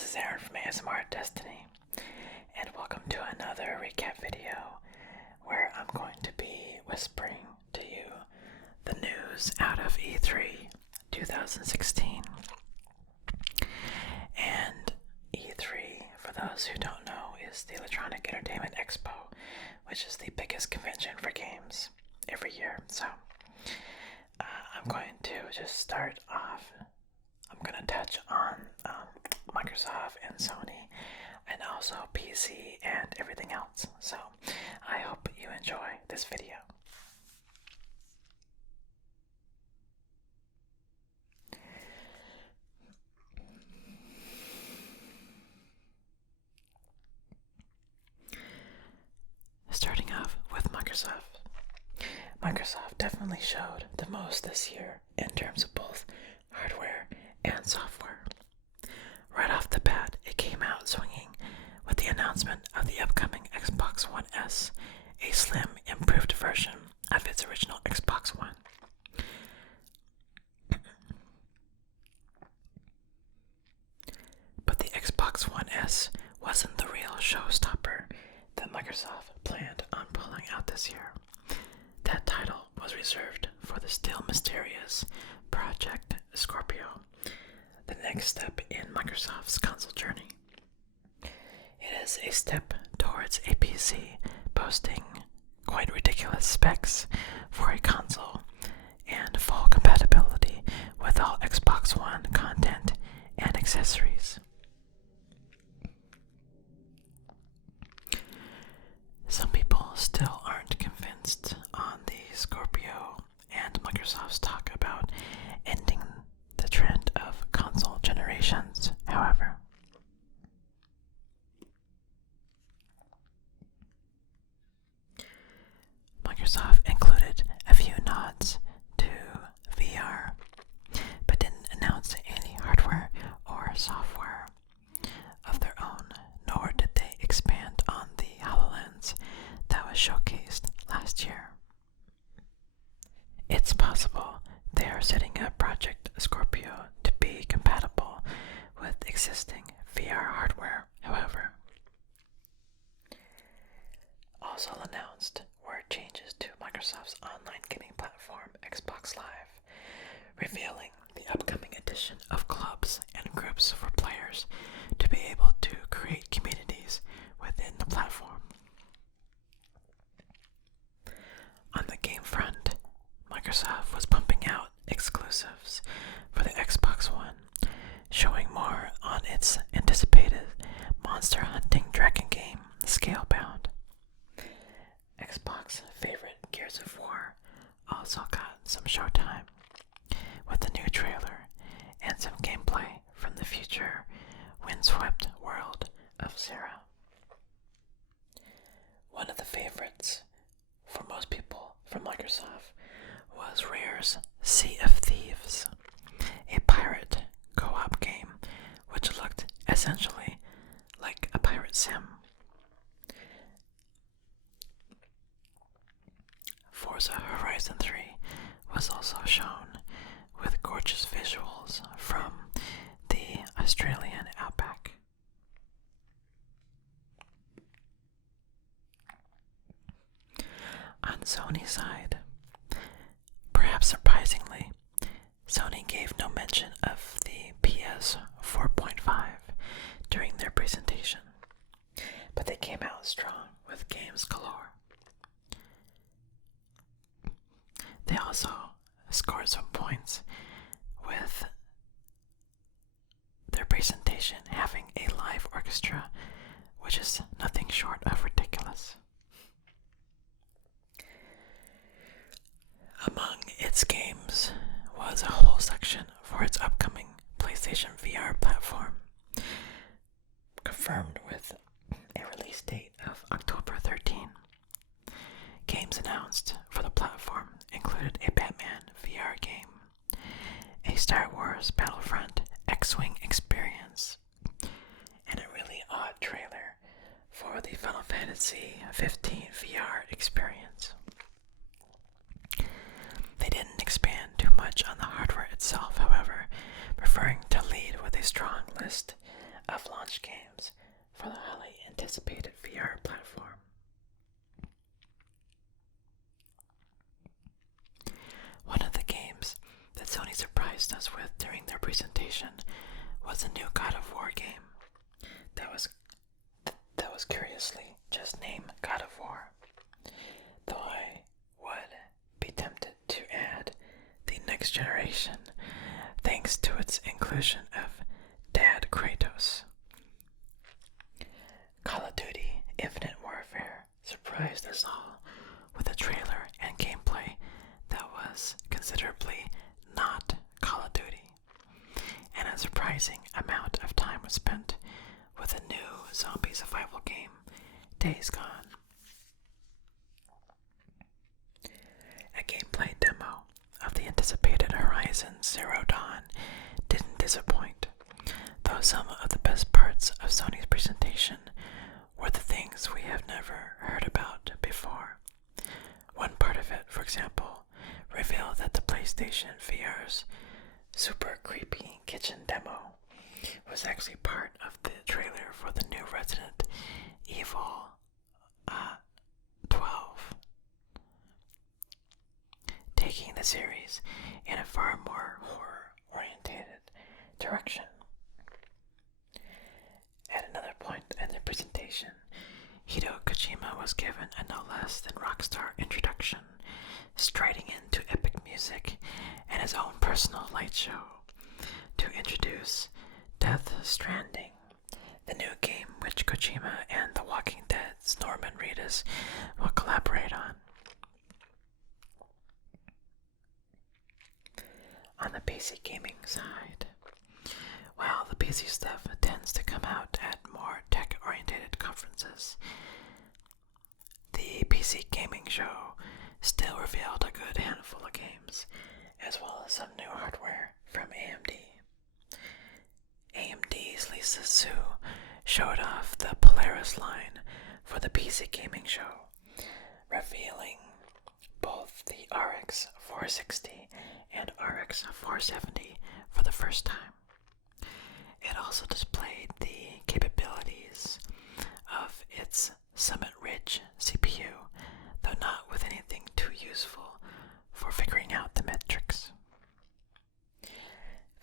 this is Aaron from ASMR Destiny, and welcome to another recap video where I'm going to be whispering to you the news out of E3 2016. And E3, for those who don't know, is the Electronic Entertainment Expo, which is the biggest convention for games every year. So I'm going to just start off. I'm going to touch on Microsoft and Sony, and also PC and everything else. So I hope you enjoy this video. Starting off with Microsoft. Microsoft definitely showed the most this year in terms of both hardware and software. Right off the bat, it came out swinging with the announcement of the upcoming Xbox One S, a slim, improved version of its original Xbox One. But the Xbox One S wasn't the real showstopper that Microsoft planned on pulling out this year. That title was reserved for the still mysterious Project Scorpio, the next step in Microsoft's console journey. It is a step towards a PC boasting quite ridiculous specs for a console and full compatibility with all Xbox One content and accessories. Some people still aren't convinced on the Scorpio and Microsoft's talk about ending the trend of console generations, however. Microsoft included a few nods to VR, but didn't announce any hardware or software of their own, nor did they expand on the HoloLens that was showcased last year. It's possible they are setting up Project Scorpio to be compatible with existing VR hardware, however. Also announced were changes to Microsoft's online gaming platform, Xbox Live, revealing the upcoming addition of clubs and groups for players to be able to create communities within the platform. On the game front, Microsoft was pumping out exclusives for the Xbox One, showing more on its anticipated monster hunting dragon game, Scalebound. Xbox favorite Gears of War also got some showtime with a new trailer and some gameplay from the future windswept world of Sarah. One of the favorites for most people from Microsoft was Rare's Sea of Thieves, a pirate co-op game which looked essentially like a pirate sim. Forza Horizon 3 was also shown with gorgeous visuals from the Australian outback. On Sony's side, perhaps surprisingly, Sony gave no mention of the PS 4.5 during their presentation, but they came out strong with games galore. They also scored some points with their presentation having a live orchestra, which is nothing short of ridiculous. Among its games was a whole section for its upcoming PlayStation VR platform, confirmed with a release date of October 13. Games announced for the platform included a Batman VR game, a Star Wars Battlefront X-Wing experience, and a really odd trailer for the Final Fantasy 15 VR experience. They didn't expand too much on the hardware itself, however, preferring to lead with a strong list of was with during their presentation was a new God of War game that was curiously just named God of War, though I would be tempted to add the next generation thanks to its inclusion of Dad Kratos. Call of Duty Infinite Warfare surprised us all with a trailer and gameplay that was considerably not Call of Duty, and a surprising amount of time was spent with a new zombie survival game, Days Gone. A gameplay demo of the anticipated Horizon Zero Dawn didn't disappoint, though some of the best parts of Sony's presentation were the things we have never heard about before. One part of it, for example, revealed that the PlayStation VR's super creepy kitchen demo was actually part of the trailer for the new Resident Evil 12, taking the series in a far more horror-oriented direction. At another point in the presentation, Hideo Kojima was given a no less than rockstar introduction, striding into epic music and his own personal light show to introduce Death Stranding, the new game which Kojima and The Walking Dead's Norman Reedus will collaborate on. On the PC gaming side, while the PC stuff tends to come out at more tech-oriented conferences, the PC gaming show still revealed a good handful of games, as well as some new hardware from AMD. AMD's Lisa Su showed off the Polaris line for the PC gaming show, revealing both the RX 460 and RX 470 for the first time. It also displayed the capabilities of its Summit Ridge CPU, though not with anything too useful for figuring out the metrics.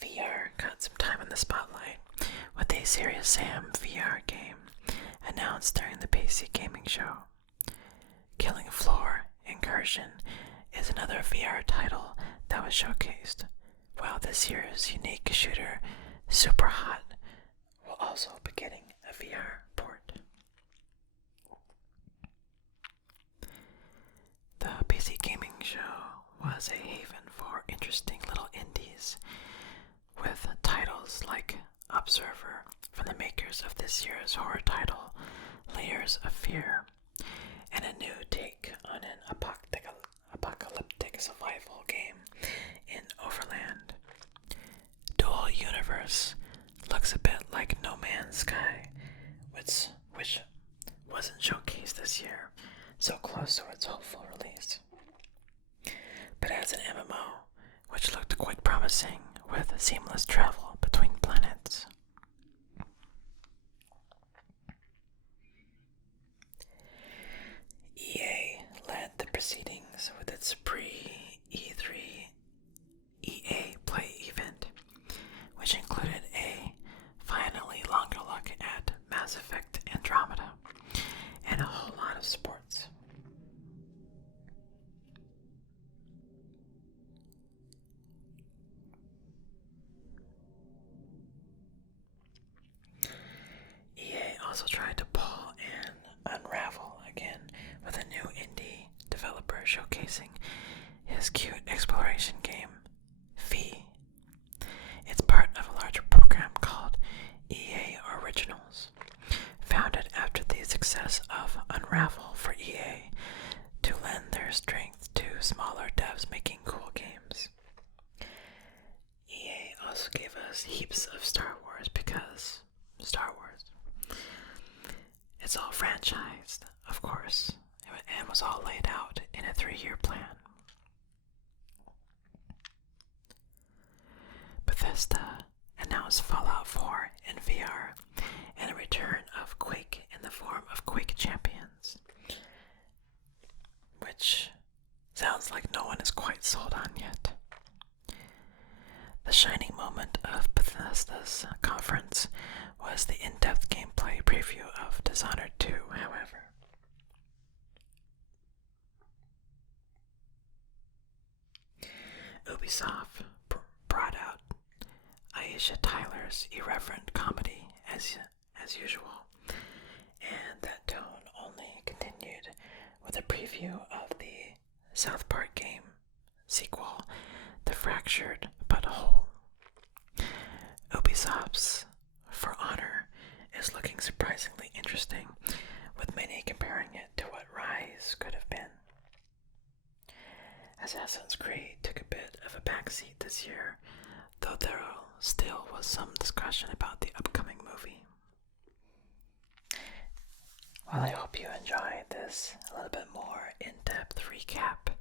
VR got some time in the spotlight with a Serious Sam VR game announced during the PC gaming show. Killing Floor Incursion is another VR title that was showcased, while this year's unique shooter Super Hot will also be getting a VR port. The PC gaming show was a haven for interesting little indies, with titles like Observer from the makers of this year's horror title Layers of Fear, and a new take on an apocalyptic survival game in Overland. Dual Universe looks a bit like No Man's Sky, which wasn't showcased this year, so close to its hopeful release, but as an MMO, which looked quite promising with seamless travel between planets. EA led the proceedings with its pre-E3 EA Play event, which included a finally longer look at Mass Effect Andromeda and a whole lot of sports. EA also tried to pull and unravel again with a new indie developer showcasing his cute exploration game, Fee. It's part of a larger program called EA Originals, founded after the success of Unravel for EA to lend their strength to smaller devs making cool games. EA also gave us heaps of Star Wars because Star Wars. It's all franchised, of course, and was all laid out in a 3-year plan. Bethesda announced Fallout 4 in VR and a return of Quake in the form of Quake Champions, which sounds like no one is quite sold on yet. The shining moment of Bethesda's conference was the in-depth gameplay preview of Dishonored 2, however. Ubisoft brought out Aisha Tyler's irreverent comedy as usual, and that tone only continued with a preview of the South Park game sequel, The Fractured But Whole. Ubisoft's For Honor is looking surprisingly interesting, with many comparing it to what Rise could have been. Assassin's Creed took a bit of a backseat this year, though there still was some discussion about the upcoming movie. Well, I hope you enjoyed this a little bit more in-depth recap